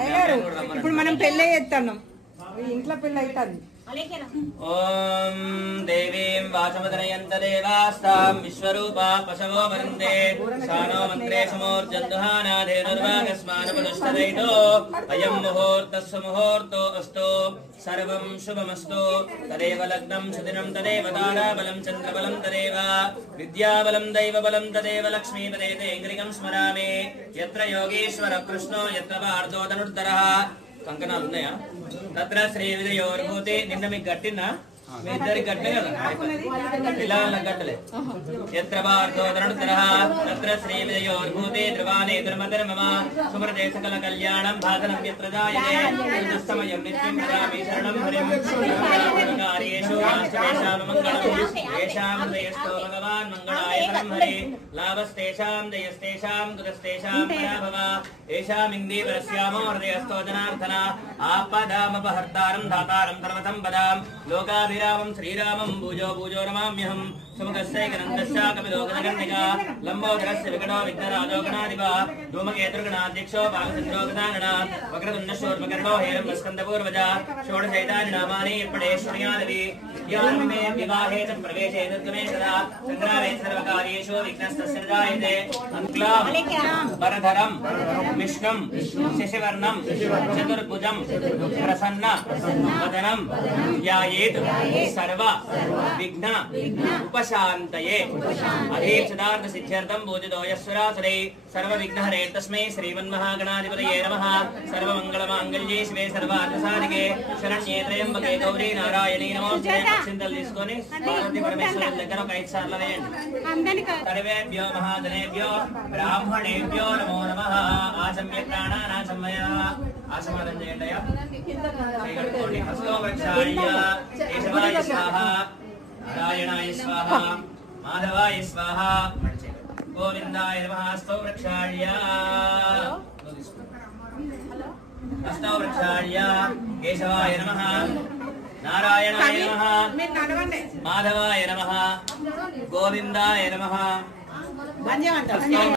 అయ్యారు ఇప్పుడు మనం పెళ్ళి చేస్తున్నాం ఇంట్లో పెళ్ళి అవుతుంది ఓం దేవీం వాచమదనయంత దేవాస్తాం విశ్వరూపా పశవో వరందే శానో మంత్రే సమోర్జందుహానాధేనుర్వాగస్మానపదుష్టదైతో అయం ముహూర్తస్సు ముహూర్తో అస్తు సర్వం శుభమస్తు తదేవ లగ్నం సుదినం తదేవ తారాబలం చంద్రబలం తదేవ విద్యాబలం దైవబలం తదేవ లక్ష్మీపదే తేంద్రికం స్మరామి యత్ర యోగేశ్వర కృష్ణో యత్ర పార్థో ధనుర్ధరః కంకణాలు ఉన్నాయా తత్ర శ్రీ విజయోర్భూతి నిన్న మీకు గట్టినా మీ ఇద్దరికి గట్టే కదా పిల్లల గట్టలే ఎత్ర భారతో ధనుర్ధరః తత్ర శ్రీ విజయోర్భూతి ధ్రువానే ధర్మధర మమ సుమృతే సకల కళ్యాణం భాగనం యత్ర జాయతే దుస్తమయం నిత్యం ప్రదామి శరణం హరిం కార్యేషు రాష్ట్రేషాం మంగళం ఏషాం హృదయస్థో భగవాన్ మంగళాయ పరం హరి లాభస్తేషాం జయస్తేషాం కుతస్తేషాం పరాభవ ఏషాం ఇందీవరస్యామో హృదయస్థో జనార్దన ఆపదామపహర్తారం ధాతారం సర్వసంపదాం లోకాభిరామం శ్రీరామం భూజో భూజో నమామ్యహం సుముఖస్సైకనందస్య కపిలోకనగణికా లంబోదరస్య వికటో విఘ్నరాజోగణాధిప ధూమకేతుర్గణాధ్యక్షో బాలచంద్రోగణాగణాత్ వక్రతుండశూర్పకర్ణో హేరంబస్కందపూర్వజ షోడశైతాని నామాని ఇప్పడేశ్వర్యాదవి జ్ఞానమే వివాహే చ ప్రవేశే నిర్గమే సదా సంగ్రామే సర్వకార్యేషు విఘ్నస్తస్య జాయతే అంక్లాం వరధరం విష్ణుం శశివర్ణం చతుర్భుజం ప్రసన్న వదనం ధ్యాయేత్ సర్వ విఘ్న ఉపశాంతయే అధీక్షదార్థ సిద్ధ్యర్థం పూజితో యస్వరాసురే సర్వ విఘ్నహరే తస్మై శ్రీమన్మహాగణాధిపతయే నమః సర్వమంగళమాంగళ్యే శివే సర్వార్థసాధికే శరణ్యే త్రయంబకే గౌరీ నారాయణీ నమోస్తుతే అక్షింతలు తీసుకొని పార్వతీ పరమేశ్వరుల దగ్గర ఒక 5 సార్లు వేయండి సర్వేభ్యో మహాజనేభ్యో బ్రాహ్మణేభ్యో నమో నమః ఆచమ్య ప్రాణానాచమయ ఆశమానం చేయండి అయ్యా శ్రీగణకోటి హస్తో వృక్షాయ కేశవాయ స్వాహ నారాయణాయ స్వాహ మాధవాయ స్వాహ గోవిందాయ నమః హస్తో వృక్షాయ హస్తో వృక్షాయ కేశవాయ నమః నారాయణాయ నమః మాధవాయ నమః గోవిందాయ నమః